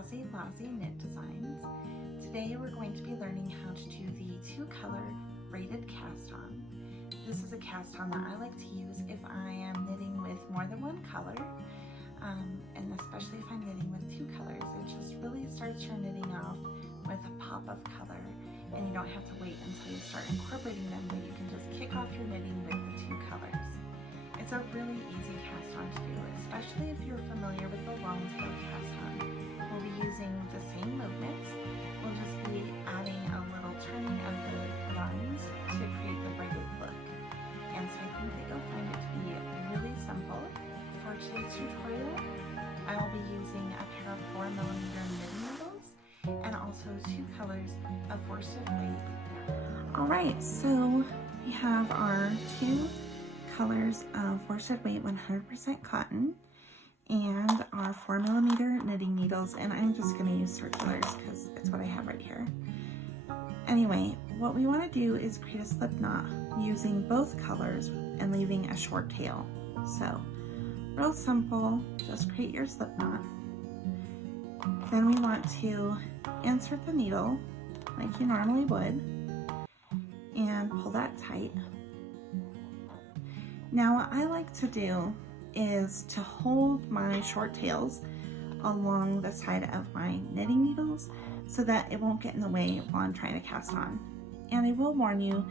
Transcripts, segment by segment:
Aussie Lousy Knit Designs. Today we're going to be learning how to do the 2-color braided cast on. This is a cast on that I like to use if I am knitting with more than one color, and especially if I'm knitting with 2 colors. It just really starts your knitting off with a pop of color, and you don't have to wait until you start incorporating them, but you can just kick off your knitting with the 2 colors. It's a really easy cast on to do, especially if you're familiar with the long tail cast on. We'll be using the same movements. We'll just be adding a little turning of the lines to create the braided look. And so I think that you'll find it to be really simple. For today's tutorial, I will be using a pair of 4mm knitting needles and also 2 colors of worsted weight. Alright, so we have our 2 colors of worsted weight 100% cotton and our 4mm knitting needles, and I'm just going to use circulars because it's what I have right here. Anyway, what we want to do is create a slip knot using both colors and leaving a short tail. So real simple, just create your slip knot. Then we want to insert the needle like you normally would and pull that tight. Now what I like to do is to hold my short tails along the side of my knitting needles so that it won't get in the way while I'm trying to cast on. And I will warn you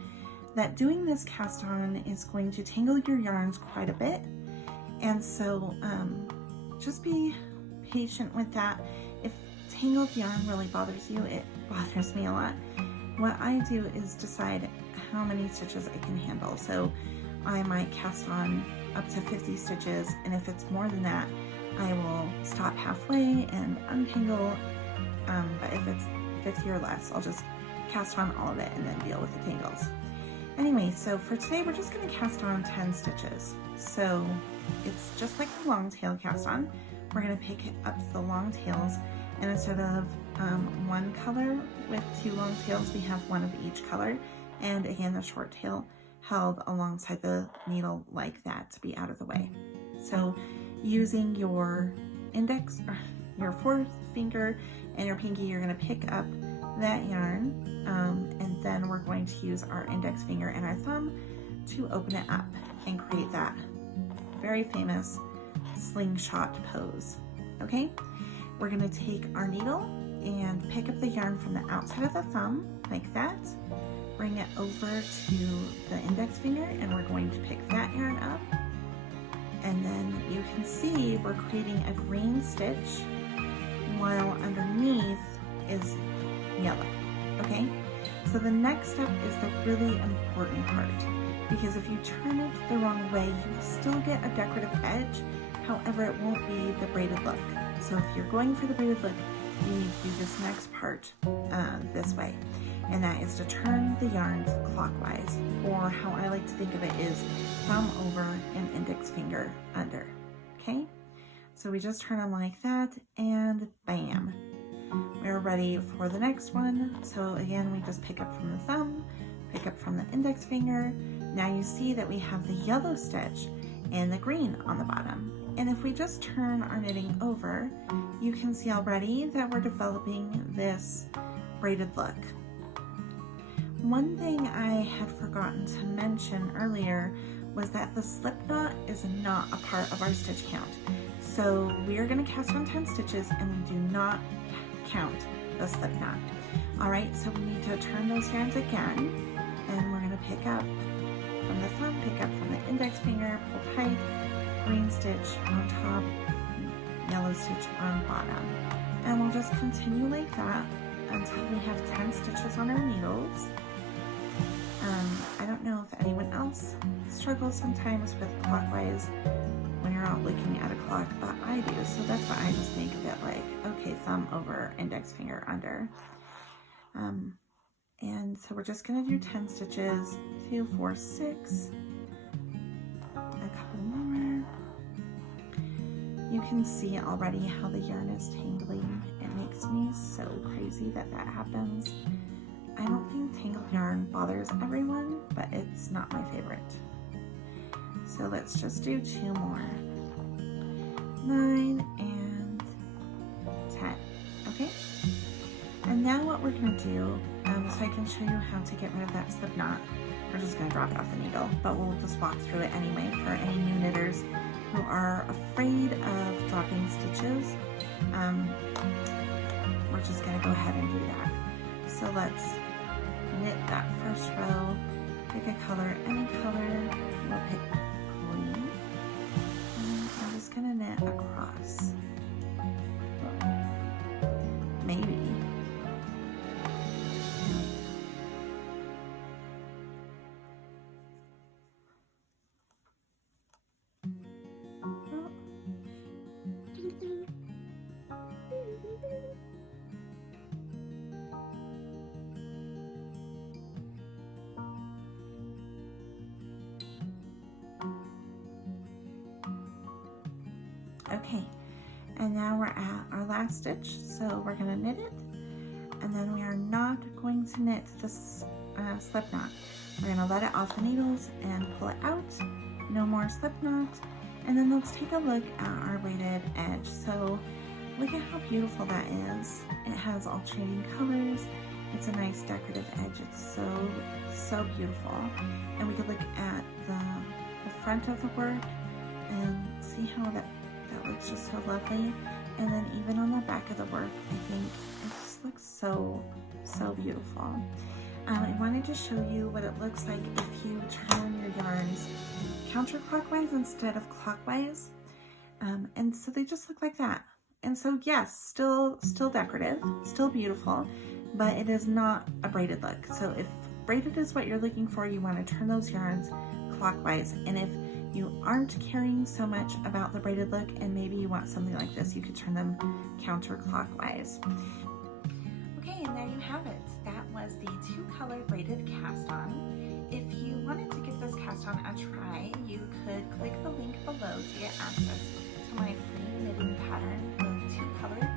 that doing this cast on is going to tangle your yarns quite a bit, and so just be patient with that. If tangled yarn really bothers you, it bothers me a lot. What I do is decide how many stitches I can handle. So I might cast on up to 50 stitches, and if it's more than that, I will stop halfway and untangle, but if it's 50 or less, I'll just cast on all of it and then deal with the tangles. Anyway, so for today, we're just going to cast on 10 stitches. So it's just like a long tail cast on. We're going to pick up the long tails, and instead of one color with 2 long tails, we have 1 of each color, and again, the short tail held alongside the needle like that to be out of the way. So using your index, or your forefinger and your pinky, you're going to pick up that yarn, and then we're going to use our index finger and our thumb to open it up and create that very famous slingshot pose. Okay, we're going to take our needle and pick up the yarn from the outside of the thumb like that, bring it over to the index finger, and we're going to pick that yarn up, and then you can see we're creating a green stitch while underneath is yellow. Okay, so the next step is the really important part, because if you turn it the wrong way, you will still get a decorative edge. However, it won't be the braided look. So if you're going for the braided look, you need to do this next part this way, and that is to turn the yarns clockwise, or how I like to think of it is thumb over and index finger under. Okay, so we just turn them like that, and bam, we're ready for the next one. So again, we just pick up from the thumb, pick up from the index finger. Now you see that we have the yellow stitch and the green on the bottom. And if we just turn our knitting over, you can see already that we're developing this braided look. One thing I had forgotten to mention earlier was that the slip knot is not a part of our stitch count. So we are going to cast on 10 stitches, and we do not count the slip knot. Alright, so we need to turn those yarns again, and we're going to pick up from the thumb, pick up from the index finger, pull tight, green stitch on top, yellow stitch on bottom. And we'll just continue like that until we have 10 stitches on our needles. I don't know if anyone else struggles sometimes with clockwise when you're not looking at a clock, but I do, so that's why I just think of it like, okay, thumb over, index finger under. And so we're just going to do 10 stitches, 2, 4, 6, a couple more. You can see already how the yarn is tangling. It makes me so crazy that that happens. I don't think tangled yarn bothers everyone, but it's not my favorite. So let's just do 2 more. 9 and 10. Okay, and now what we're going to do, so I can show you how to get rid of that slip knot. We're just going to drop it off the needle, but we'll just walk through it anyway for any new knitters who are afraid of dropping stitches. We're just going to go ahead and do that. So let's knit that first row, pick a color, any color, we'll pick green, and I'm just going to knit across. Maybe. Okay, and now we're at our last stitch, so we're going to knit it, and then we are not going to knit this slip knot. We're going to let it off the needles and pull it out, no more slip knot, and then let's take a look at our braided edge. So look at how beautiful that is. It has alternating colors, it's a nice decorative edge, it's so beautiful. And we could look at the front of the work and see how that looks just so lovely. And then even on the back of the work, I think it just looks so beautiful. I wanted to show you what it looks like if you turn your yarns counterclockwise instead of clockwise. And so they just look like that. And so yes, still decorative, still beautiful, but it is not a braided look. So if braided is what you're looking for, you want to turn those yarns clockwise. And if you aren't caring so much about the braided look and maybe you want something like this, you could turn them counterclockwise. Okay, and there you have it. That was the 2-color braided cast on. If you wanted to give this cast on a try, you could click the link below to get access to my free knitting pattern with 2-color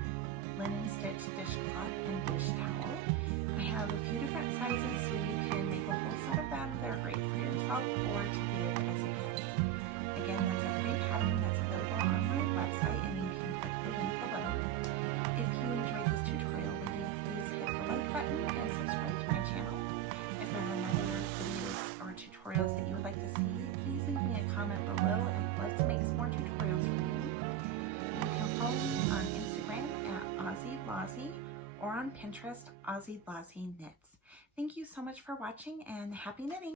linen stitch dishcloth and dish towel. I have a few different sizes, so you can make a whole set of them. They're great for yourself or to give as a gift. Again, that's a free pattern that's available on my website, and you can click the link below. If you enjoyed this tutorial, would you please hit the like button and subscribe to my channel. If there are other videos or tutorials that you would like to see, please leave me a comment below. I'd love to make some more tutorials for you. You can follow me on Instagram at Aussie Lozzie or on Pinterest, Aussie Lozzie Knits. Thank you so much for watching and happy knitting!